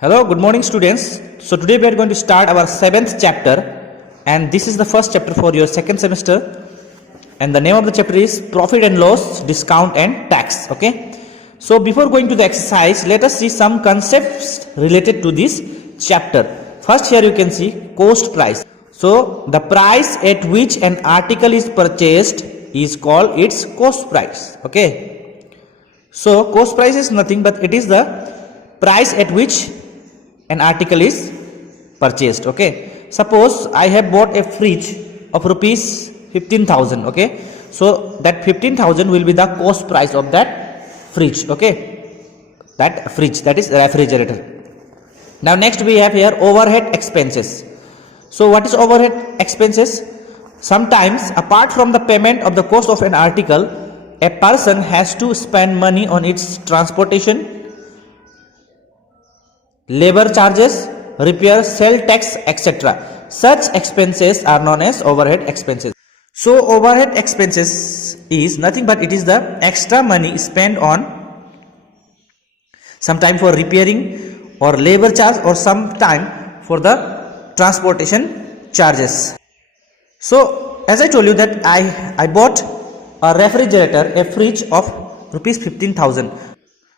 Hello, good morning students. So today we are going to start our 7th chapter and this is the first chapter for your second semester and the name of the chapter is Profit and Loss, Discount and Tax. Okay. So before going to the exercise, let us see some concepts related to this chapter. First here you can see cost price. So the price at which an article is purchased is called its cost price. Okay. So cost price is nothing but it is the price at which an article is purchased. Okay, suppose I have bought a fridge of rupees 15,000. Okay, so that 15,000 will be the cost price of that fridge. Okay, that fridge, that is refrigerator. Now next we have here overhead expenses. So what is overhead expenses? Sometimes apart from the payment of the cost of an article, a person has to spend money on its transportation, labor charges, repair, sale tax, etc. Such expenses are known as overhead expenses. So overhead expenses is nothing but it is the extra money spent on sometime for repairing or labor charge or sometime for the transportation charges. So as I told you that I bought a refrigerator, a fridge of rupees 15,000.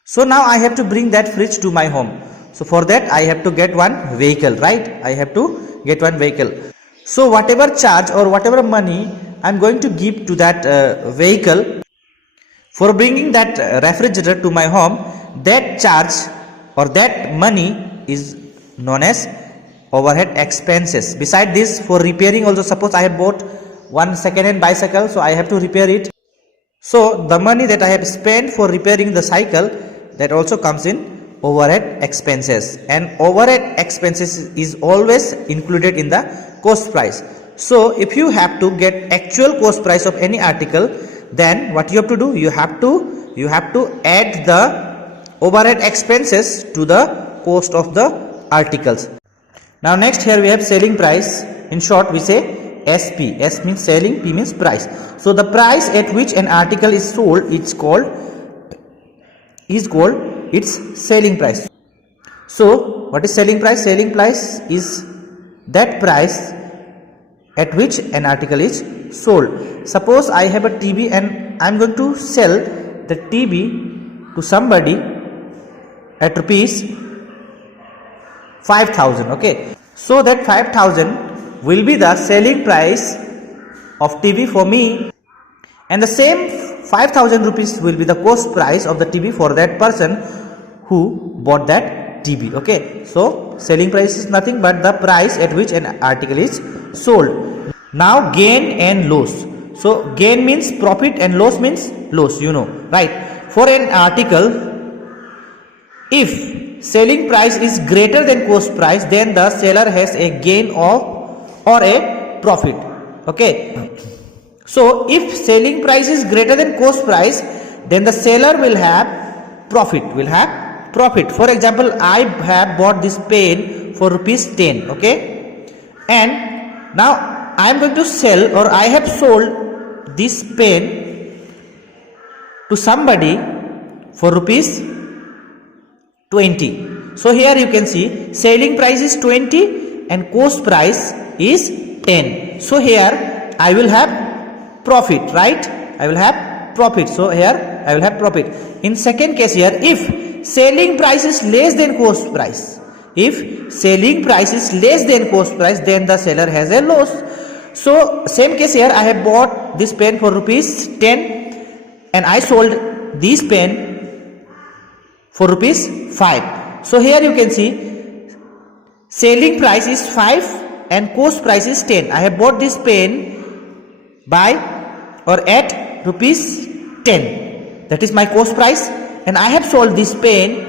So now I have to bring that fridge to my home. So for that I have to get one vehicle, right? I have to get one vehicle. So whatever charge or whatever money I am going to give to that vehicle for bringing that refrigerator to my home, that charge or that money is known as overhead expenses. Beside this, for repairing also, suppose I have bought one second-hand bicycle, so I have to repair it. So the money that I have spent for repairing the cycle, that also comes in overhead expenses, and overhead expenses is always included in the cost price. So if you have to get actual cost price of any article, then what you have to do, you have to add the overhead expenses to the cost of the articles. Now next here we have selling price. In short we say SP. S means selling, P means price. So the price at which an article is sold is called its selling price. So what is selling price? Selling price is that price at which an article is sold. Suppose I have a TV and I am going to sell the TV to somebody at rupees 5,000. Okay, so that 5,000 will be the selling price of TV for me, and the same 5,000 rupees will be the cost price of the TV for that person who bought that TV. Okay, so selling price is nothing but the price at which an article is sold. Now gain and loss. So gain means profit and loss means loss, you know, right? For an article, if selling price is greater than cost price, then the seller has a gain of or a profit. Okay, so if selling price is greater than cost price, then the seller will have profit, For example, I have bought this pen for rupees 10. Okay, and now I am going to sell, or I have sold this pen to somebody for rupees 20. So here you can see selling price is 20 and cost price is 10. So here I will have profit, right? I will have profit. So here I will have profit. In second case here, if selling price is less than cost price, then the seller has a loss. So same case here, I have bought this pen for rupees 10 and I sold this pen for rupees 5. So here you can see selling price is 5 and cost price is 10. I have bought this pen by or at rupees 10, that is my cost price, and I have sold this pen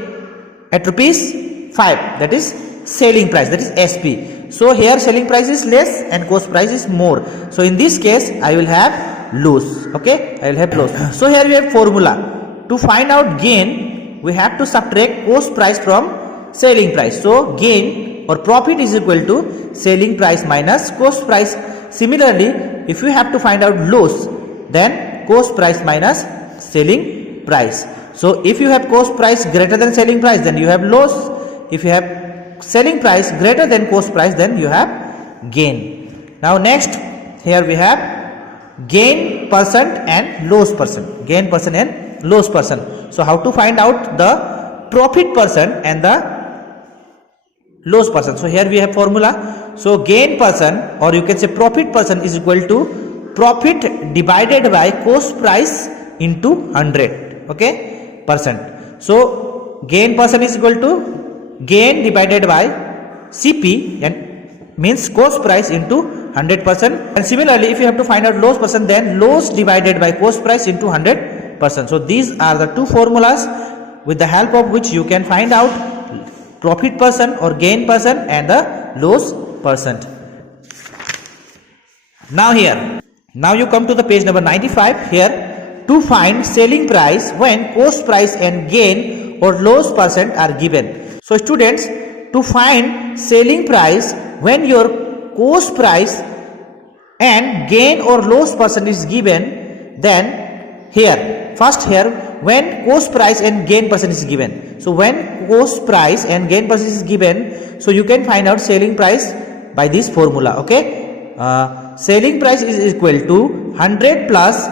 at rupees 5, that is selling price, that is SP. So here selling price is less and cost price is more. So in this case I will have loss. Okay, I will have loss. So here we have formula. To find out gain, we have to subtract cost price from selling price. So gain or profit is equal to selling price minus cost price. Similarly, if you have to find out loss, then cost price minus selling price. So if you have cost price greater than selling price, then you have loss. If you have selling price greater than cost price, then you have gain. Now next, here we have gain percent and loss percent. Gain percent and loss percent. So how to find out the profit percent and the loss percent? So here we have formula. So gain percent, or you can say profit percent, is equal to profit divided by cost price into 100, okay, percent. So gain percent is equal to gain divided by CP, and means cost price into 100%. And similarly, if you have to find out loss percent, then loss divided by cost price into 100%. So these are the two formulas with the help of which you can find out profit percent or gain percent and the loss percent. Now you come to the page number 95. Here, to find selling price when cost price and gain or loss percent are given. So students, to find selling price when your cost price and gain or loss percent is given, then here, first here, when cost price and gain percent is given. So when cost price and gain percent is given, so you can find out selling price by this formula, okay. Selling price is equal to 100 plus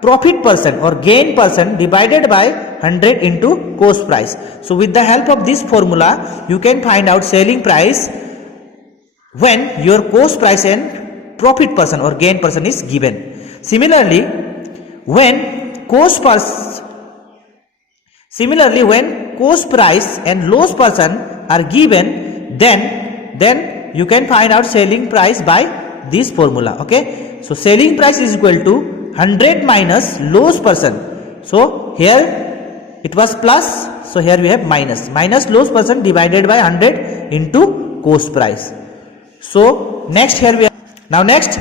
profit percent or gain percent divided by 100 into cost price. So with the help of this formula, you can find out selling price when your cost price and profit percent or gain percent is given. Similarly, when cost price and loss percent are given, then you can find out selling price by this formula, okay. So selling price is equal to 100 minus loss percent. So here it was plus, so here we have minus loss percent divided by 100 into cost price. So next, here we have, now next,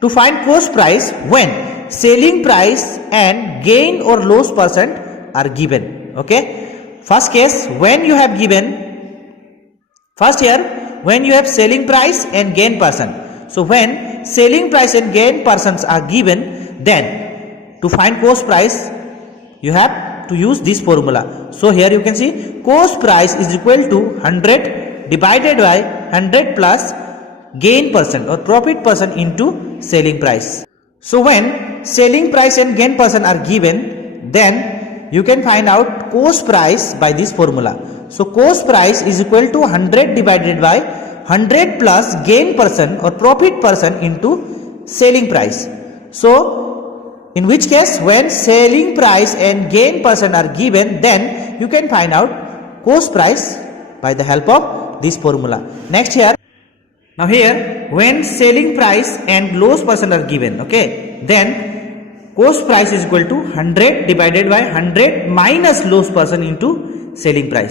to find cost price when selling price and gain or loss percent are given, okay. First case, when you have given, first here, when you have selling price and gain percent. So when selling price and gain percents are given, then to find cost price, you have to use this formula. So here you can see cost price is equal to 100 divided by 100 plus gain percent or profit percent into selling price. So when selling price and gain percent are given, then you can find out cost price by this formula. So cost price is equal to 100 divided by 100 plus gain percent or profit percent into selling price. So in which case, when selling price and gain percent are given, then you can find out cost price by the help of this formula. Next here, now here, when selling price and loss percent are given, okay, then cost price is equal to 100 divided by 100 minus loss percent into selling price.